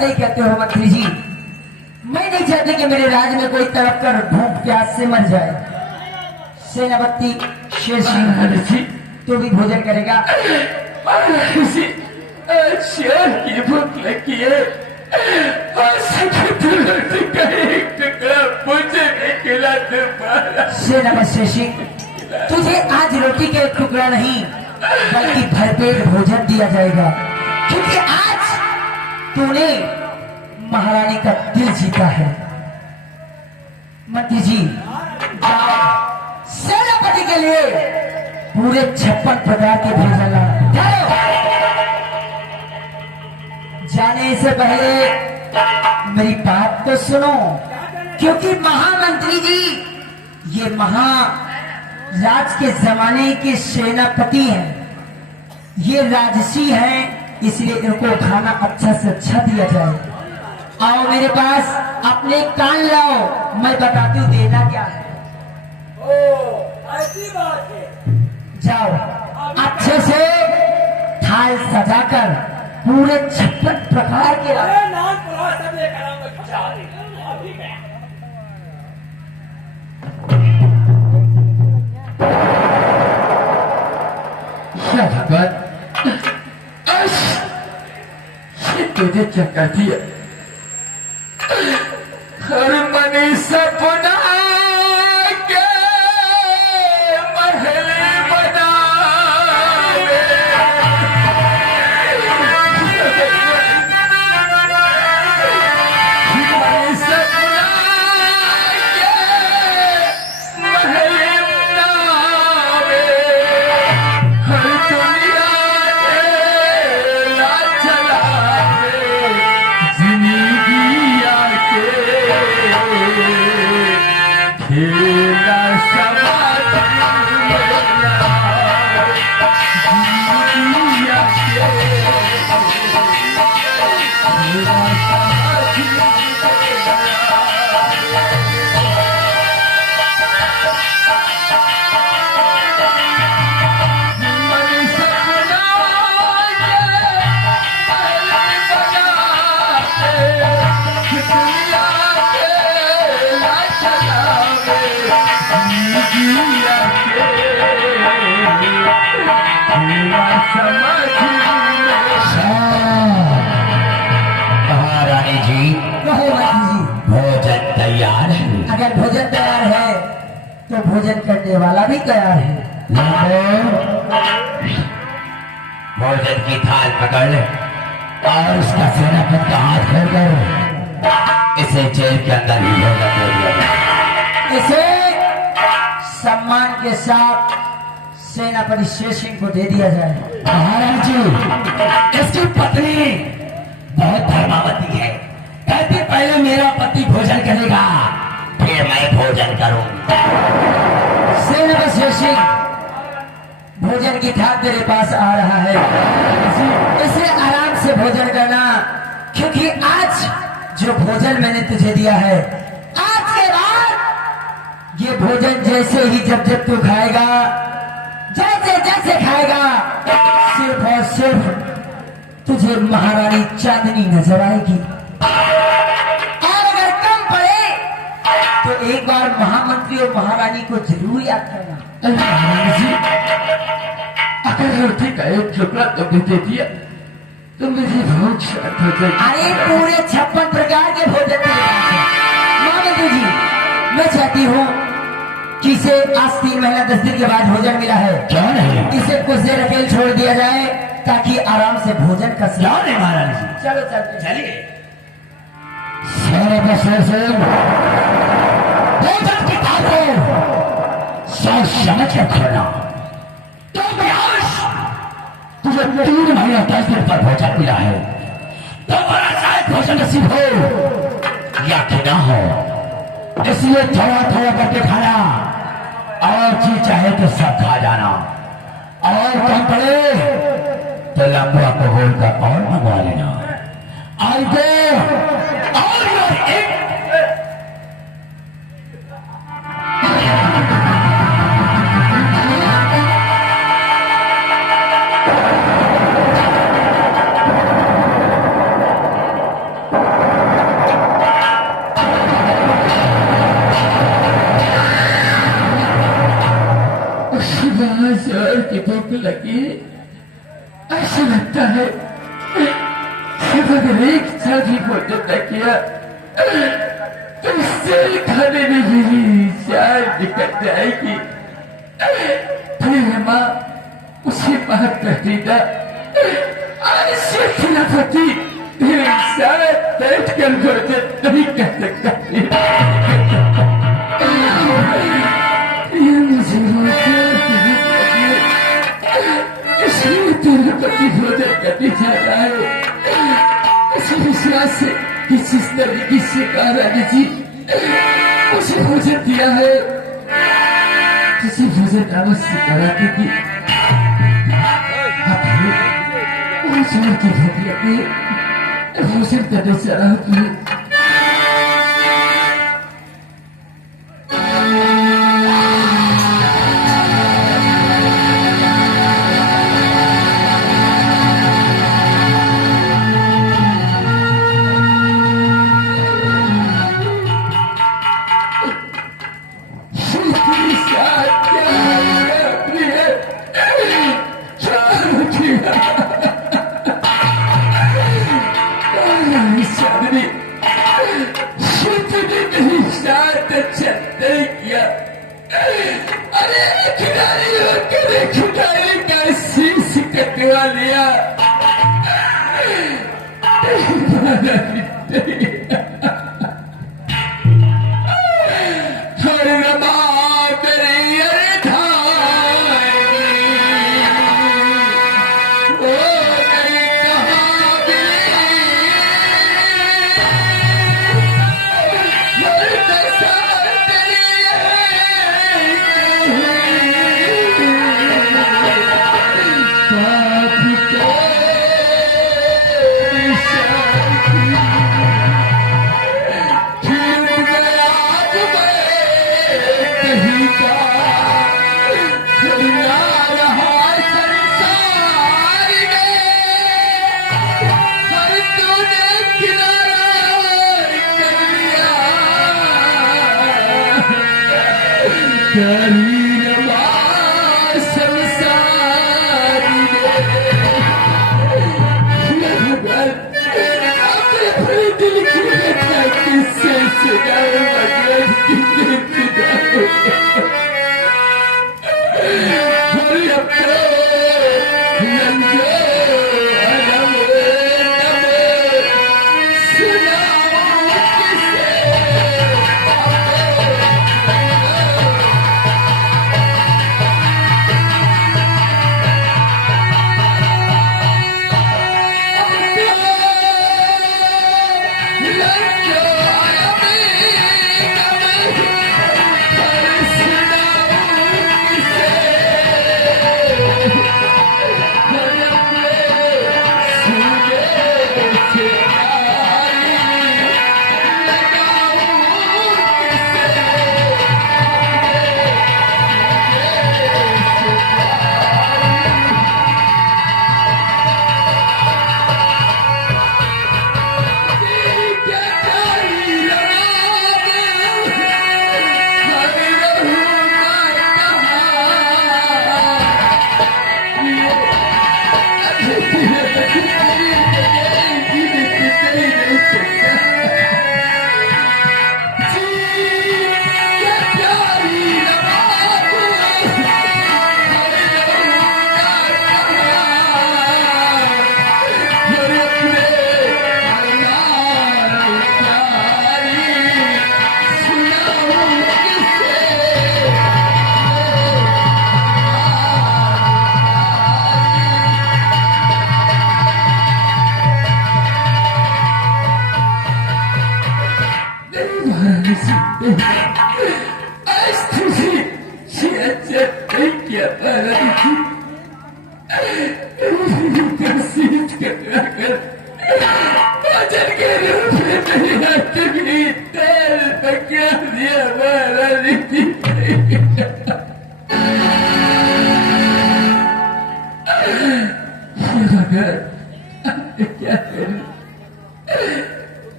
सही कहते हो मंत्री जी। मैं नहीं चाहती कि मेरे राज्य में कोई तड़प कर भूख प्यास से मर जाए। सेनापति शेर सिंह तो भी भोजन करेगा। शेर की भूख लगी है, मुझे नहीं खिलाते महाराज। सेनापति शेर सिंह, तुझे आज रोटी के एक टुकड़ा नहीं बल्कि भरपेट भोजन दिया जाएगा, क्योंकि आज तूने महारानी का दिल जीता है। मंत्री जी, सेनापति के लिए पूरे 56 प्रकार के भोजन ला। जाने से पहले मेरी बात तो सुनो, क्योंकि महामंत्री जी ये महाराज के जमाने के सेनापति हैं, ये राजसी हैं, इसलिए इनको खाना अच्छा से अच्छा दिया जाए। आओ मेरे पास, अपने कान लाओ, मैं बताती हूँ देना क्या है। ऐसी बात है। जाओ अच्छे से थाल सजाकर पूरे 56 प्रकार के नाम पुरा सब एक आराम में खचा दे। ठीक है। भगवान, तुझे चक्कर दिया हर मनी सपना के महल बनावे। मनी सपना के महल बनावे, हर दुनिया के ला चलावे, जिंदगी आके खेला समाज मेरा, जिंदगी आके खेला समाज मनी सपना के महल बनावे, दुनिया के ला चलावे, जिंदगी आके खेला समाज महारानी जी, कहो मंत्री जी। भोजन तैयार है। अगर भोजन तैयार है तो भोजन करने वाला भी तैयार है। भोजन की थाल पकड़ ले और उसका सेनापति का हाथ खोलकर इसे जेल के अंदर ही भोजन दे दिया जाए। इसे सम्मान के साथ सेनापति शेर सिंह को दे दिया जाए। महाराज जी, इसकी पत्नी बहुत धर्मावती है, कहती पहले मेरा पति भोजन करेगा फिर मैं भोजन करूंगा। सेनापति शेर सिंह, भोजन की थाल तेरे पास आ रहा है, इसे आराम से भोजन करना, क्योंकि आज जो भोजन मैंने तुझे दिया है, आज के बाद ये भोजन जैसे ही जब तू खाएगा, जैसे जैसे खाएगा, सिर्फ और सिर्फ तुझे महारानी चांदनी नजर आएगी। और अगर कम पड़े तो एक बार महामंत्री और महारानी को जरूर याद करना। महारानी जी, अगर रोटी का एक टुकड़ा तुमने दे दिया तो मेरी भूख शांत हो जाएगी। अरे पूरे 56 प्रकार के भोजन तेरे पास है। महामंत्री जी, मैं चाहती हूँ कि इसे आज 3 महीना 10 दिन के बाद भोजन मिला है, क्यों नहीं? इसे कुछ देर अकेले छोड़ दिया जाए ताकि आराम से भोजन कर सके। क्यों नहीं महारानी जी? चलो चलते हैं। चलिए। सेनापति शेर सिंह, भोजन की थाल को सोच समझ कर खोलना। तुझे 3 महीने 10 दिन पर भोजन मिला है, तुम्हारा शायद भोजन नसीब हो या कि ना हो, इसलिए थोड़ा थोड़ा करके खाना, और चीज चाहे तो सब खा जाना, और कम पड़े तो लंबा कबूल का और मंगवा लेना। आई दो और एक अगर एक क्षण भी भोजन न किया तो सेल खाने में मेरी जान निकल जाएगी। फिर माँ उसे मार पहनीदा ऐसे खिलाफती इंसान बैठ कर भोजन नहीं कर सकता। ये मुझे इसलिए तेरे पति भोजन करने जा रहा है इसी विश्वास से कि जिस तरीके से महारानी जी उसे भोजन दिया है किसी भोजन अवश्य कराती थी। जोर की भोपी अपने भोजन करने से रहा कि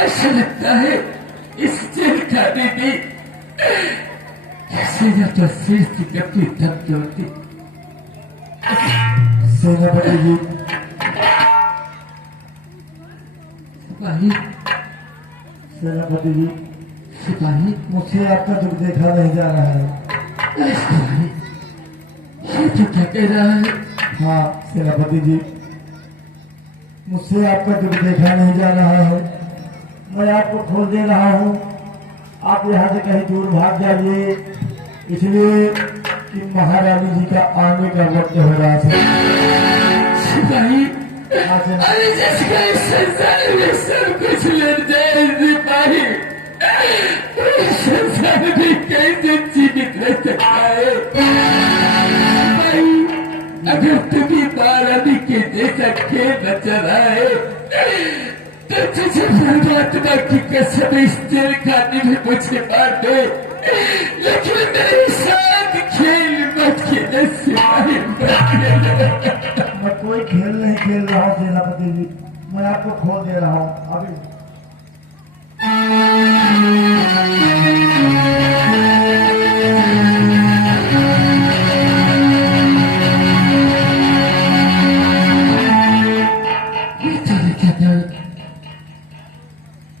ऐसा लगता है इस जेल खाने की तो शीर्ष की गति दम होती सेनापति जी, सिपाही सेनापति जी, सिपाही मुझसे आपका दुख देखा नहीं जा रहा है। अरे सिपाही ये तो क्या कह रहा है? हाँ सेनापति जी, मुझसे आपका दुख देखा नहीं जा रहा है। मैं आपको खोल दे रहा हूँ, आप यहाँ से कहीं दूर भाग जाइए, इसलिए कि महारानी जी का आने का वक्त हो रहा है। सिपाही हाँ सेनापति, अरे जिसका इस संसार में सब कुछ मिल जाए सिपाही, इस संसार में कैसे जीवित रह सकता है? सिपाही अगर तुम्हें महारानी के जैसा खेल बचा रहा है तो तुझे परमात्मा की कसम इस जेल खाने में मुझे मार दे, लेकिन मेरे साथ खेल मत खेले सिपाही, मत खेले। मैं कोई खेल नहीं खेल रहा हूँ सेनापति जी, मैं आपको खोल दे रहा हूँ अभी।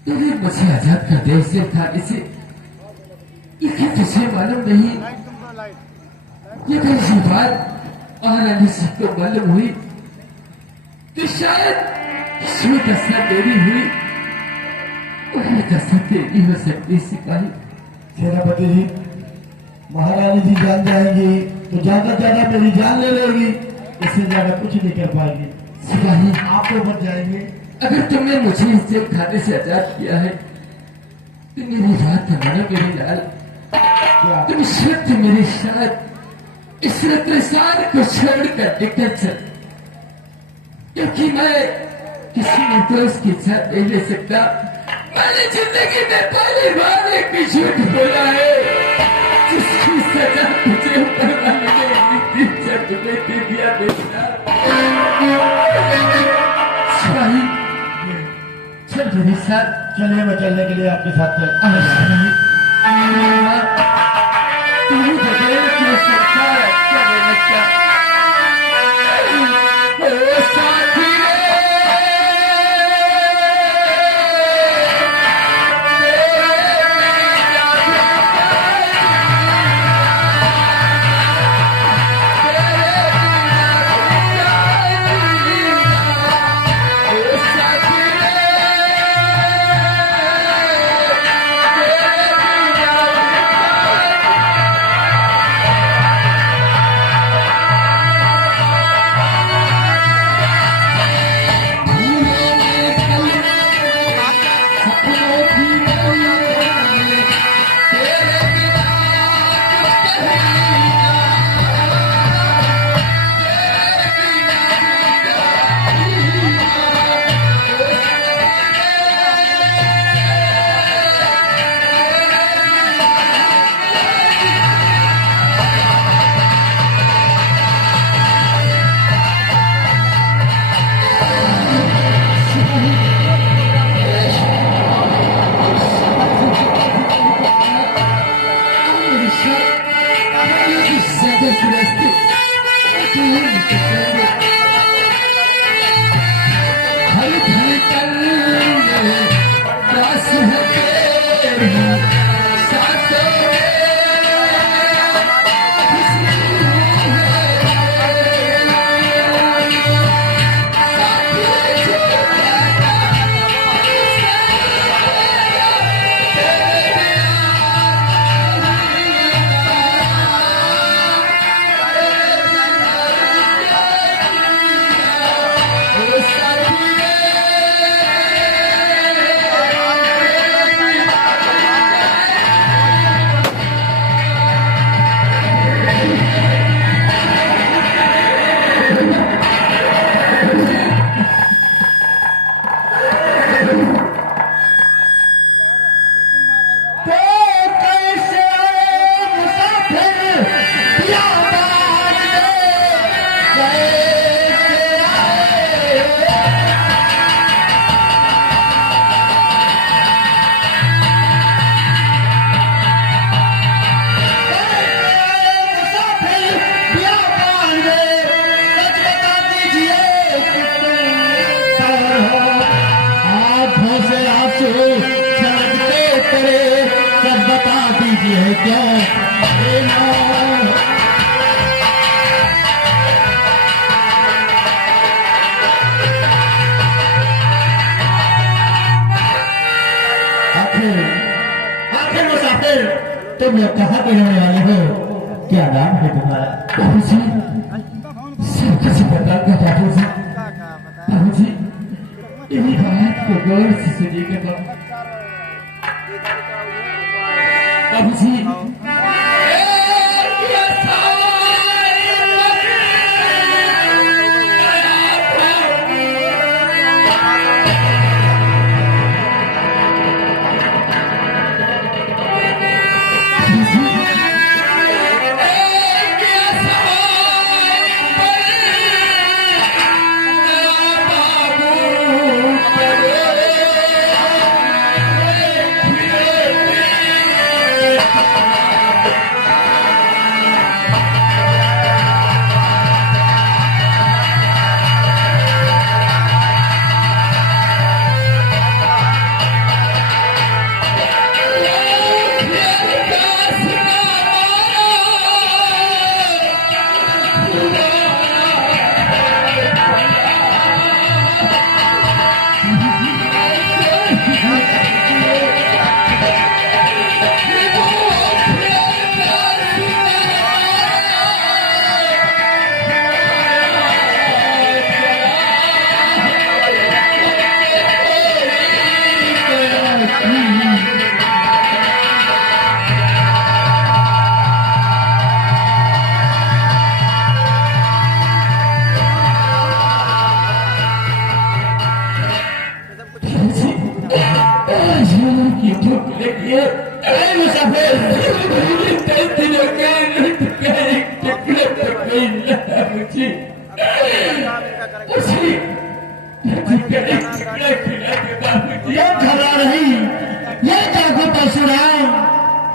तुमने मुझे आजाद कर दिया इस था इसे, लेकिन तुझे मालूम नहीं ये कैसी बात महारानी जी को मालूम हुई कि शायद इसमें दशा देरी हुई और ये दशा देरी हो सकती सिपाही। सेनापति जी, महारानी जी जान जाएंगी तो ज्यादा ज्यादा मेरी जान ले लेगी, इससे ज्यादा कुछ नहीं कर पाएगी। सिपाही आप तो बच जाएंगे। अगर तुमने मुझे इस जेल खाने से आजाद किया है तो मेरी बात मानो मेरे लाल, क्या तुम शुद्ध मेरे साथ इस रत्रसार को छोड़कर निकल चल, क्योंकि मैं किसी निर्दोष की साथ नहीं ले सकता। मैंने जिंदगी में पहली बार एक झूठ बोला है जिसकी सजा मुझे ऊपर वाले ने जग में दे दिया बेटा। सिपाही चल मेरे साथ। चलिए, मैं चलने के लिए आपके साथ चल। तुम्हें बगैर के संसार अच्छा नहीं लगता। ओ साथी ये क्या खेला। आखिर मुसाफिर तुम लोग कहाँ पे रहने वाले हो, क्या नाम है तुम्हारा? बाबू जी सब कुछ बता दो बाबू जी। बाबू जी यही बात को गौर से सुनिएगा बाबू जी।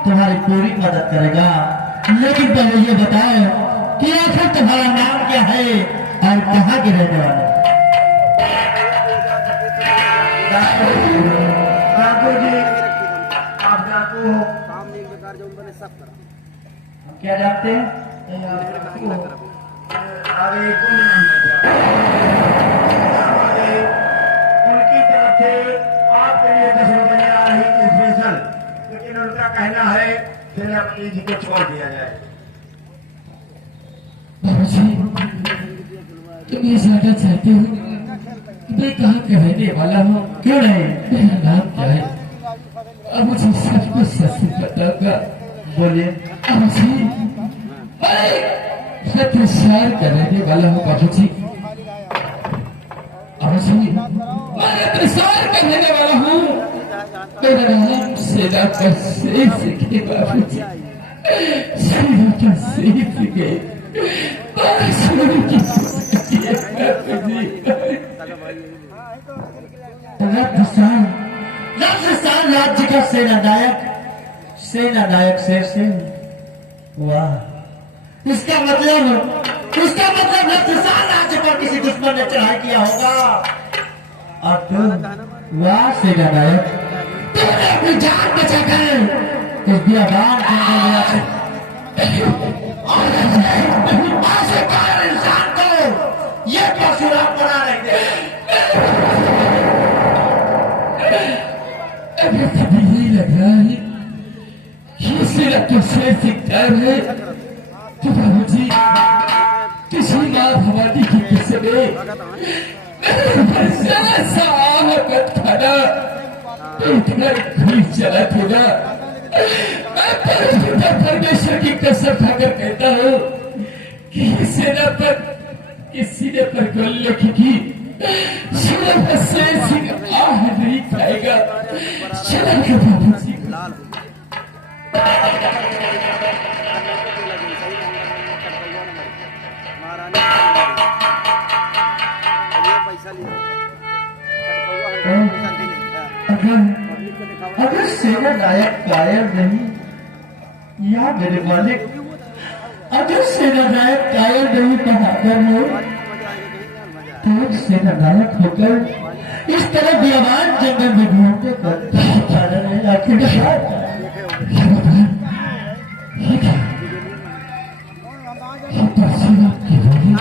तुम्हारी पूरी मदद करेगा, लेकिन पहले ये बताओ कि आखिर तुम्हारा नाम क्या है और कहाँ के रहने वाले? डाकू जी, आप डाकू हो? क्या जानते हैं? अरे उनकी तरफ से आपके लिए 10 रुपये आ रही है स्पेशल, लेकिन उनका कहना है सेनापति जी को छोड़ दिया जाए। बाबू जी तुम ये जानना चाहते हो कि मैं कहाँ का रहने वाला हूँ? क्यों नहीं? मेरा नाम क्या है? अब मुझे सब कुछ सच बताऊंगा। बोलिए। बाबू जी मैं प्रसार का रहने वाला हूँ बाबू जी। बाबू जी मैं प्रसार का रहने वाला हूँ। मेरा नाम सेना का शेष के बाबू जी, सेना का शेष के राजस्थान राज्य का सेना नायक शेर सिंह। वाह, इसका मतलब राजस्थान राज्य पर किसी दुश्मन ने चढ़ाई किया होगा। और तुम, वाह सेना नायक, तुमने अपनी जान बचाकर इस बियाबान जंगल में आकर इंसान को ये परशुराम बना रहे थे। अभी कभी नहीं लग रहा है कि सिर्फ तो शेर सिकदार है तो बाबू जी किसी माँ भवानी की किस्म खाना इतना घुल चला था। मैं परमेश्वर की कसम खाकर कहता हूँ कि सेना पर किसी ने पर गोली रखी सिर्फ शेर सिंह आह नहीं खाएगा। चला के बाबू जी अगर सेना नायक कायर नहीं, या मेरे मालिक अगर सेना नायक कायर नहीं बहादुर हो, तो सेना नायक होकर इस तरह बियाबान जंगल में घूमते कर आखिर ठीक है, ये परशुराम की वाणी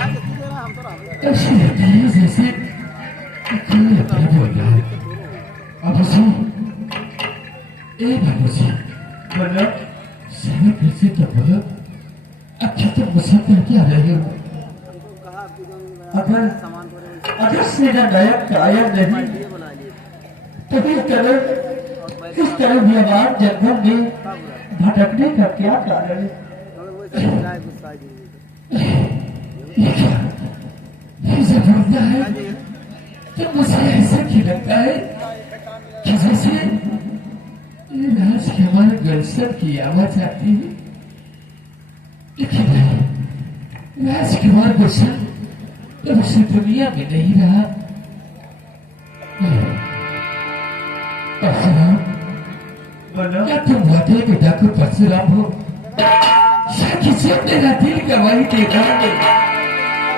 ऐसी लगती है जैसे कोई अपना बोल रहा है। अब उसी बाबूजी बोलो, सही फिर से तो बोलो, अच्छा तो मुझसे क्या रहे हो? अगर मेरा नायक गायब नहीं तो इस तरह व्यवहार जंगल में भटकने का क्या कारण है? ये जब बोलता है तो मुझे ऐसा क्यों लगता है कि जैसे राजकुमार गुलशन की आवाज आती है, लेकिन राजकुमार गुलशन तो उस दुनिया में नहीं रहा। परशुराम, क्या तुम वाकई में डाकू परशुराम हो? या किसी मेरा दिल गवाही दे रहा है?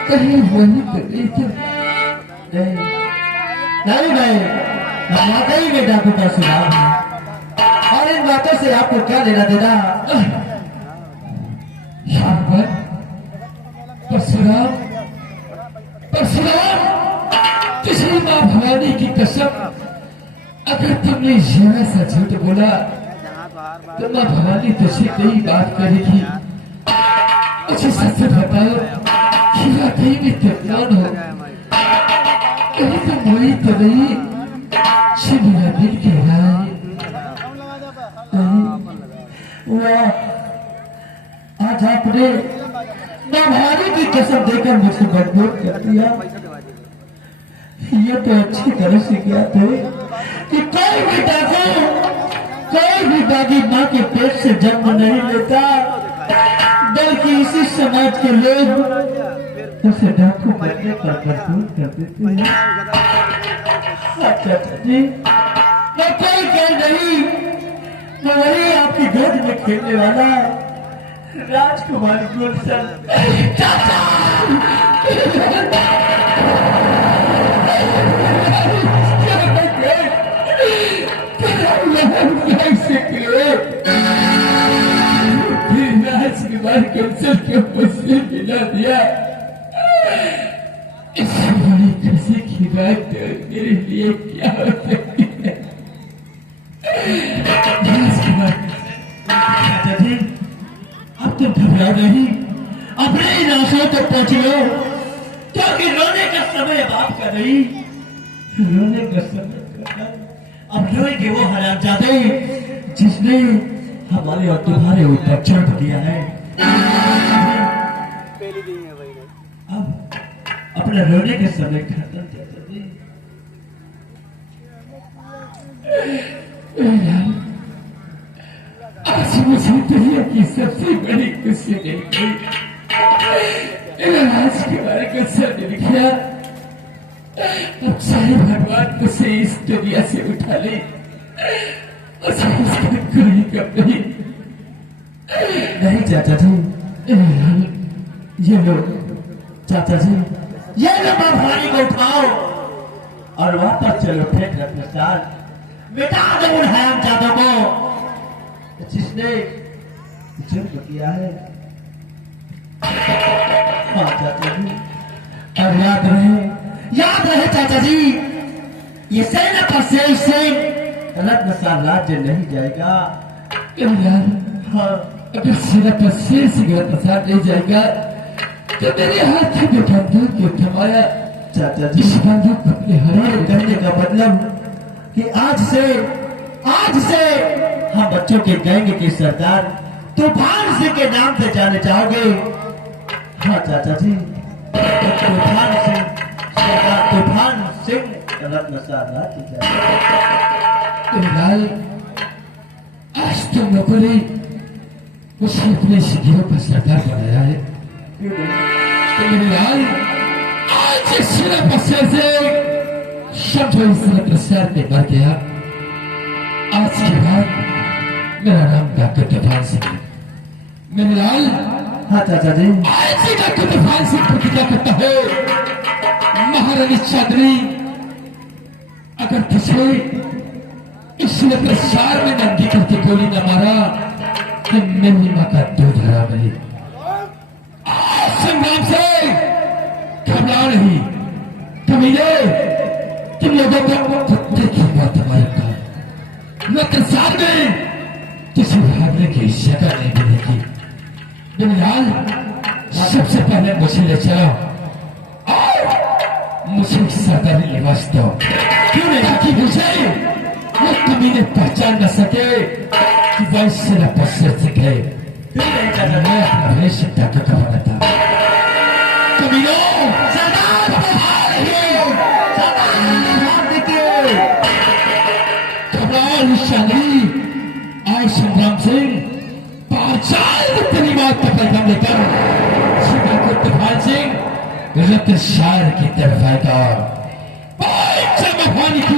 कहीं वही तो नहीं तो नहीं, हम वाकई में डाकू परशुराम हैं। और इन बातों से आपको क्या लेना देना? परशुराम, परशुराम, किसी माँ भवानी की कसम, अगर तुमने जरा सा झूठ बोला तो माँ भवानी तुझसे कई बात करेगी। मुझे सच बताओ कि वाकई में तुम कौन हो? कहीं तुम वही तो नहीं जो मेरा दिल कह रहा है? आज आपने माँ भवानी की कसम देकर मुझसे मजबूर कर दिया। ये तो अच्छी तरह से ज्ञात है कि कोई भी दादी माँ के पेट से जन्म नहीं लेता, बल्कि इसी समाज के लोग उसे डाकू बनने पर मजबूर कर देते हैं। अच्छा जी, मैं कोई कह नहीं, मैं वही आपकी गोद में खेलने वाला राजकुमार गुलशन। राजकुमार गुलशन को मुझसे मिला दिया, इससे बड़ी खुशी की बात मेरे लिए क्या हो सकती है? चाचा जी, अब तो घबरा नहीं, अपने ही राशों तक पहुंच लो, क्योंकि रोने का समय अब आपका नहीं, रोने का समय अब रोएंगे वो हरामजादे जिसने हमारे और तुम्हारे ऊपर चढ़ दिया है। अब अपना रोने का समय खत्म। चाचा जी, आज मुझे दुनिया की सबसे बड़ी खुशी मिल गई। राजकुमार गुलशन ने लिखा, अब चाहे भगवान मुझे इस दुनिया से उठा ले, मुझे इसका कोई गम नहीं। नहीं चाचा जी, ये लो चाचा जी, ये लो माँ भवानी को उठाओ और वापस चलो फेंक रत्नसार, मिटा दो उन हरामजादों को जिसने जुर्म किया है। हाँ चाचा जी, और याद रहे चाचा जी, ये सेना का शेष सिंह रत्नसार राज्य नहीं जाएगा। हाँ, अगर सेना का शेष सिंह रत्नसार नहीं जाएगा तो मेरे हाथ में बंदूक को थमाया। चाचा जी, इस बंदूक को अपने हमारे कहने का मतलब कि आज से हम बच्चों के गैंग के सरदार तूफान सिंह के नाम से जाने चाहोगे? हाँ चाचा जी, तूफान सिंह, सरदार तूफान सिंह रत्नसार राज्य लाल, आज तुम लोगों ने उसे अपने शिविरों का सरदार बनाया है। तो मेरे लाल, आज इस सेना पश्चिम से समझो इस रत्नसार में मर गया। आज के बाद मेरा नाम डॉक्टर तूफान सिंह है। मेरे लाल, हाँ चाचा जी, आज ही डॉक्टर तूफान सिंह प्रतिज्ञा करता है, महारानी चांदनी, अगर तुझे इस रत्नसार में नंदी करके गोली न मारा कि मेरी माँ का दूध हरा मिली। संग्राम से घबरा नहीं, कमीने तुम लोगों को कुत्ते की बात हमारे का न सामने किसी भागने की शक्ल नहीं मिलेगी। बिलाल सबसे पहले मुझे ले चलो और मुझे सरदारी लिबास दो। क्यों नहीं कि मुझे वो कमीने पहचान न सके कि वैसे न पसंद सके। मैं अपना वेश ढक का बना था। कमीनों शाली और संग्राम सिंह पांचाल तेरी बात का पैगाम लेकर सिंह रत्न शार की तरफ आएगा। पानी की